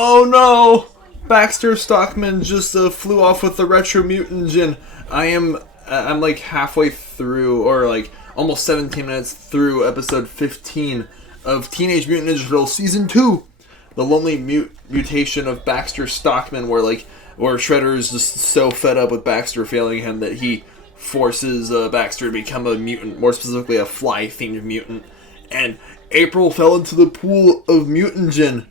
Oh no! Baxter Stockman just flew off with the Retro Mutagen. I'm like halfway through, or like almost 17 minutes through episode 15 of Teenage Mutant Ninja Turtles Season 2. The lonely mutation of Baxter Stockman, where Shredder is just so fed up with Baxter failing him that he forces Baxter to become a mutant, more specifically a fly-themed mutant. And April fell into the pool of mutagen.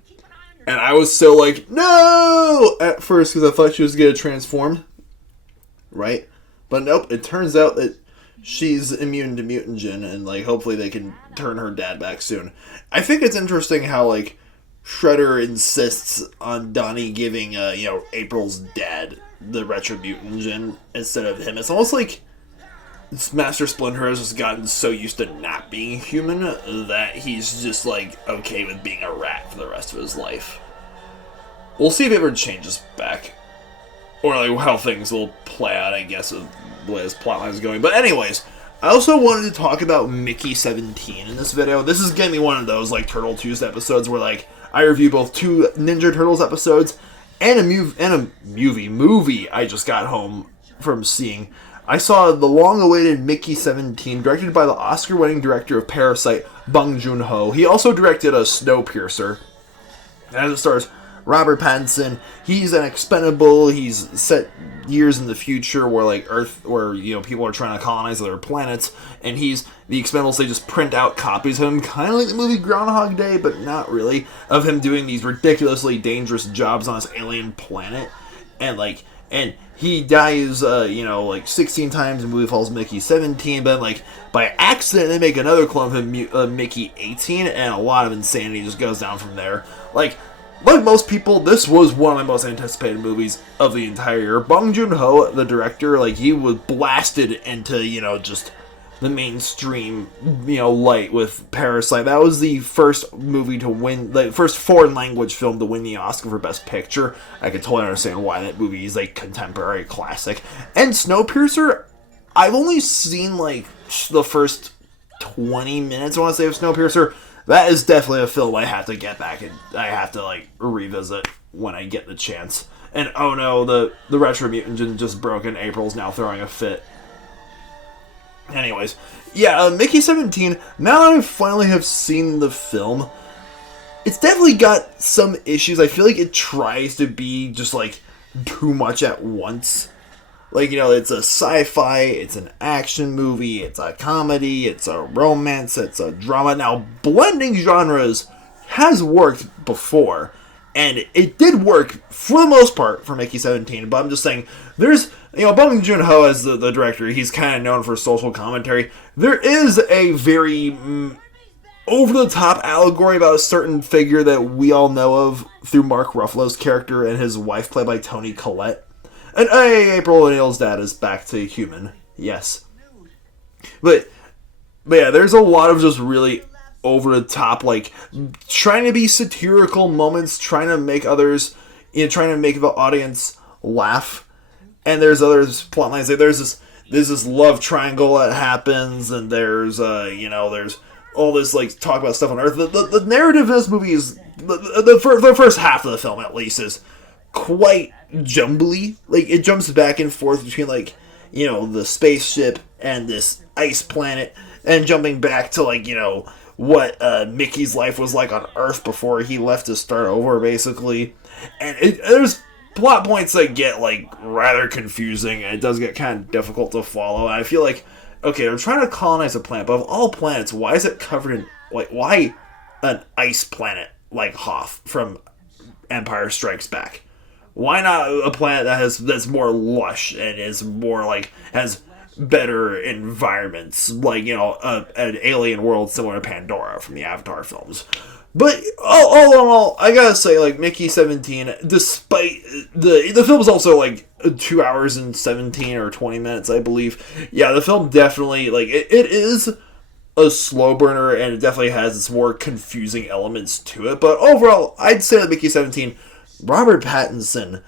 And I was so like, no! At first, because I thought she was going to transform. Right? But nope, it turns out that she's immune to mutagen, and like hopefully they can turn her dad back soon. I think it's interesting how like Shredder insists on Donnie giving April's dad the Retro Mutagen instead of him. It's almost like Master Splinter has just gotten so used to not being human that he's just like okay with being a rat for the rest of his life. We'll see if it ever changes back. Or like how things will play out, I guess, with the way this plotline is going. But anyways, I also wanted to talk about Mickey 17 in this video. This is gonna be one of those like Turtle Tuesday episodes where like I review both 2 Ninja Turtles episodes and a movie I just got home from seeing. I saw the long-awaited Mickey 17, directed by the Oscar-winning director of Parasite, Bong Joon-ho. He also directed a Snowpiercer. As it stars Robert Pattinson. He's an expendable. He's set years in the future where like Earth, where people are trying to colonize other planets, and he's the Expendables. They just print out copies of him, kind of like the movie Groundhog Day, but not really, of him doing these ridiculously dangerous jobs on this alien planet, and he dies, 16 times in movie falls Mickey 17, but like by accident they make another clone of him, Mickey 18, and a lot of insanity just goes down from there. Like most people, this was one of my most anticipated movies of the entire year. Bong Joon-ho, the director, he was blasted into, just the mainstream, light with Parasite. That was the first movie to win, the first foreign language film to win the Oscar for Best Picture. I can totally understand why that movie is a contemporary classic. And Snowpiercer, I've only seen, the first 20 minutes, I want to say, of Snowpiercer. That is definitely a film I have to get back and I have to revisit when I get the chance. And oh no, the Retro Mutagen just broke and April's now throwing a fit. Anyways, yeah, Mickey 17, now that I finally have seen the film, it's definitely got some issues. I feel like it tries to be just too much at once. It's a sci-fi, it's an action movie, it's a comedy, it's a romance, it's a drama. Now, blending genres has worked before, and it did work for the most part for Mickey 17, but I'm just saying, there's, Bong Joon-ho as the director, he's kind of known for social commentary. There is a very over-the-top allegory about a certain figure that we all know of through Mark Ruffalo's character and his wife, played by Toni Collette. And April O'Neil's dad is back to human. Yes. But yeah, there's a lot of just really over-the-top, trying to be satirical moments, trying to make others, trying to make the audience laugh. And there's other plot lines. There's this love triangle that happens, and there's, there's all this, talk about stuff on Earth. The narrative of this movie is, the first half of the film, at least, is quite jumbly. It jumps back and forth between the spaceship and this ice planet, and jumping back to what Mickey's life was like on Earth before he left to start over, basically. And there's plot points that get rather confusing, and it does get kind of difficult to follow. And I feel okay, they're trying to colonize a planet, but of all planets, why is it covered in why an ice planet like Hoth from Empire Strikes Back? Why not a planet that's more lush and is more has better environments, an alien world similar to Pandora from the Avatar films? But all in all, I gotta say, Mickey 17, despite the film is also 2 hours and 17 or 20 minutes, I believe. Yeah, the film definitely it is a slow burner, and it definitely has its more confusing elements to it. But overall, I'd say that Mickey 17. Robert Pattinson,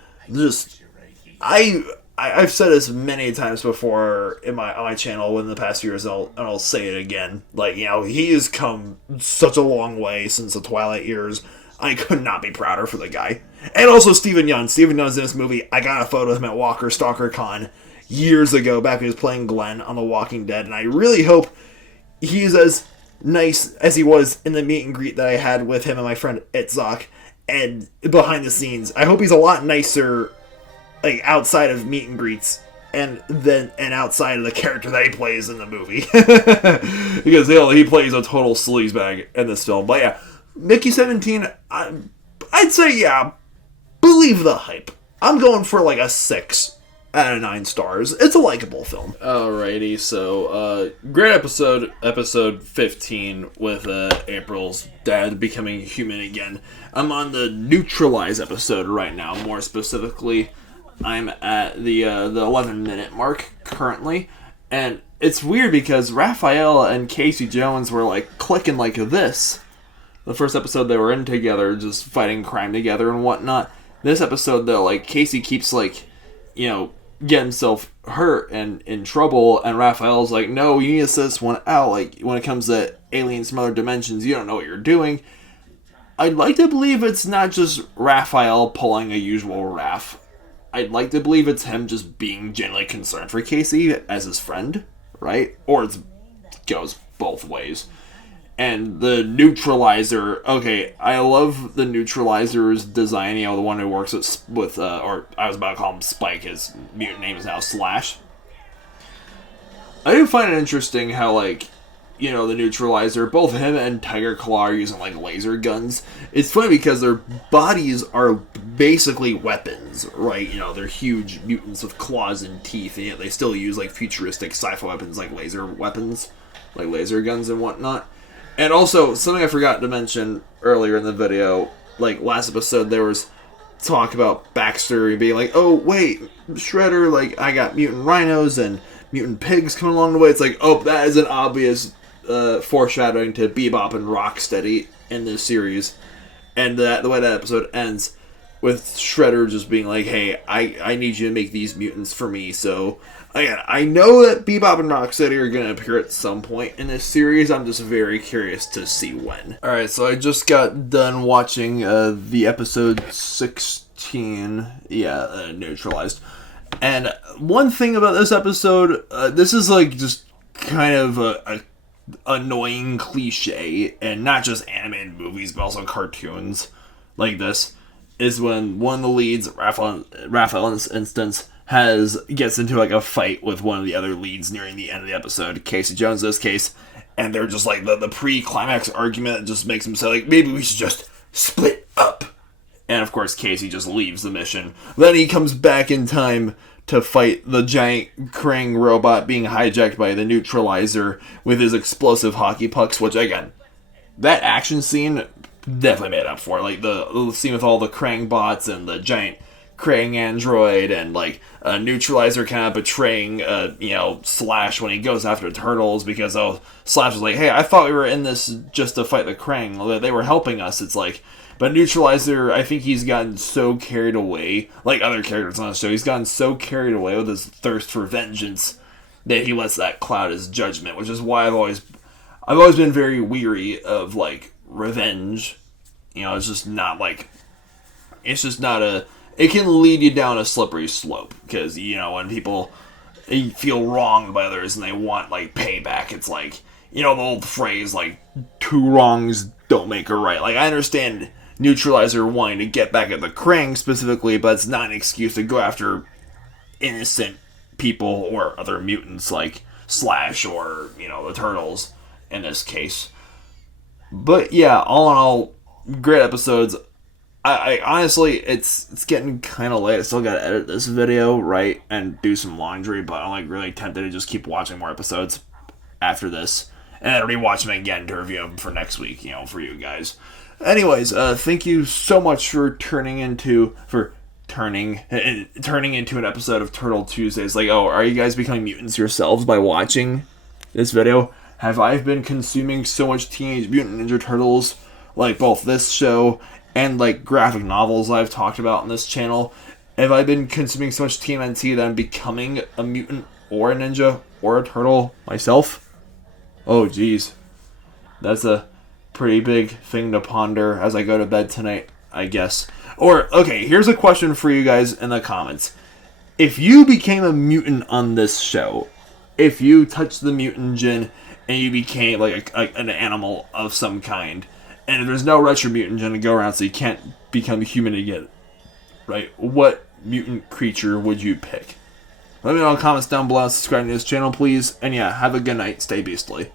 I've said this many times before on my channel in the past years, and I'll say it again. He has come such a long way since the Twilight years. I could not be prouder for the guy. And also Steven Yeun. Steven Yeun's in this movie. I got a photo of him at Walker Stalker Con years ago, back when he was playing Glenn on The Walking Dead, and I really hope he's as nice as he was in the meet and greet that I had with him and my friend Itzhak, and behind the scenes. I hope he's a lot nicer, like, outside of meet and greets, and outside of the character that he plays in the movie. Because he plays a total sleazebag in this film. But yeah, Mickey 17, I'd say, yeah, believe the hype. I'm going for like a 6 out of 9 stars. It's a likable film. Alrighty, so great episode 15 with April's dad becoming human again. I'm on the Neutralize episode right now. More specifically, I'm at the 11-minute mark currently, and it's weird because Raphael and Casey Jones were like clicking like this. The first episode they were in together, just fighting crime together and whatnot. This episode though, like, Casey keeps like, get himself hurt and in trouble, and Raphael's like, no, you need to sit this one out. Like, when it comes to aliens from other dimensions, you don't know what you're doing. I'd like to believe it's not just Raphael pulling a usual Raph. I'd like to believe it's him just being genuinely concerned for Casey as his friend, right? Or it goes both ways. And the Neutralizer, okay, I love the Neutralizer's design, the one who works with or I was about to call him Spike, his mutant name is now Slash. I do find it interesting how, like, the Neutralizer, both him and Tiger Claw are using, like, laser guns. It's funny because their bodies are basically weapons, right? They're huge mutants with claws and teeth, and yet they still use, like, futuristic sci-fi weapons, like laser weapons, like laser guns and whatnot. And also, something I forgot to mention earlier in the video, like, last episode, there was talk about Baxter being like, oh, wait, Shredder, like, I got mutant rhinos and mutant pigs coming along the way. It's like, oh, that is an obvious foreshadowing to Bebop and Rocksteady in this series. And the way that episode ends with Shredder just being like, hey, I need you to make these mutants for me. So, again, I know that Bebop and Rocksteady are going to appear at some point in this series. I'm just very curious to see when. Alright, so I just got done watching the episode 16, Neutralized. And one thing about this episode, this is like just kind of a annoying cliche, and not just animated movies, but also cartoons like this, is when one of the leads, Raphael in this instance, gets into like a fight with one of the other leads nearing the end of the episode, Casey Jones in this case, and they're just like the pre-climax argument that just makes them say like, maybe we should just split up. And of course Casey just leaves the mission. Then he comes back in time to fight the giant Krang robot being hijacked by the Neutralizer with his explosive hockey pucks, which, again, that action scene definitely made up for it. Like, the scene with all the Krang bots and the giant Krang android and, like, a Neutralizer kind of betraying, Slash when he goes after Turtles because, Slash was like, hey, I thought we were in this just to fight the Krang. They were helping us. It's like... But Neutralizer, I think he's gotten so carried away, like other characters on the show, he's gotten so carried away with his thirst for vengeance that he lets that cloud his judgment, which is why I've always been very weary of, like, revenge. It's just not it can lead you down a slippery slope, because, when people feel wronged by others and they want, like, payback, it's like, the old phrase, like, 2 wrongs don't make a right. Like, I understand Neutralizer wanting to get back at the Krang specifically, but it's not an excuse to go after innocent people or other mutants like Slash or, the Turtles in this case. But yeah, all in all, great episodes. I honestly, it's getting kind of late. I still gotta edit this video, right, and do some laundry, but I'm like really tempted to just keep watching more episodes after this, and then rewatch them again to review them for next week, for you guys. Anyways, thank you so much for turning into an episode of Turtle Tuesdays. Like, oh, are you guys becoming mutants yourselves by watching this video? Have I been consuming so much Teenage Mutant Ninja Turtles, like both this show and like graphic novels I've talked about on this channel? Have I been consuming so much TMNT that I'm becoming a mutant or a ninja or a turtle myself? Oh, geez. That's a pretty big thing to ponder as I go to bed tonight, I guess. Or, okay, here's a question for you guys in the comments. If you became a mutant on this show, if you touched the mutant gene and you became like an animal of some kind, and there's no retro mutant gene to go around, so you can't become human again, right? What mutant creature would you pick? Let me know in the comments down below. Subscribe to this channel, please. And yeah, have a good night. Stay beastly.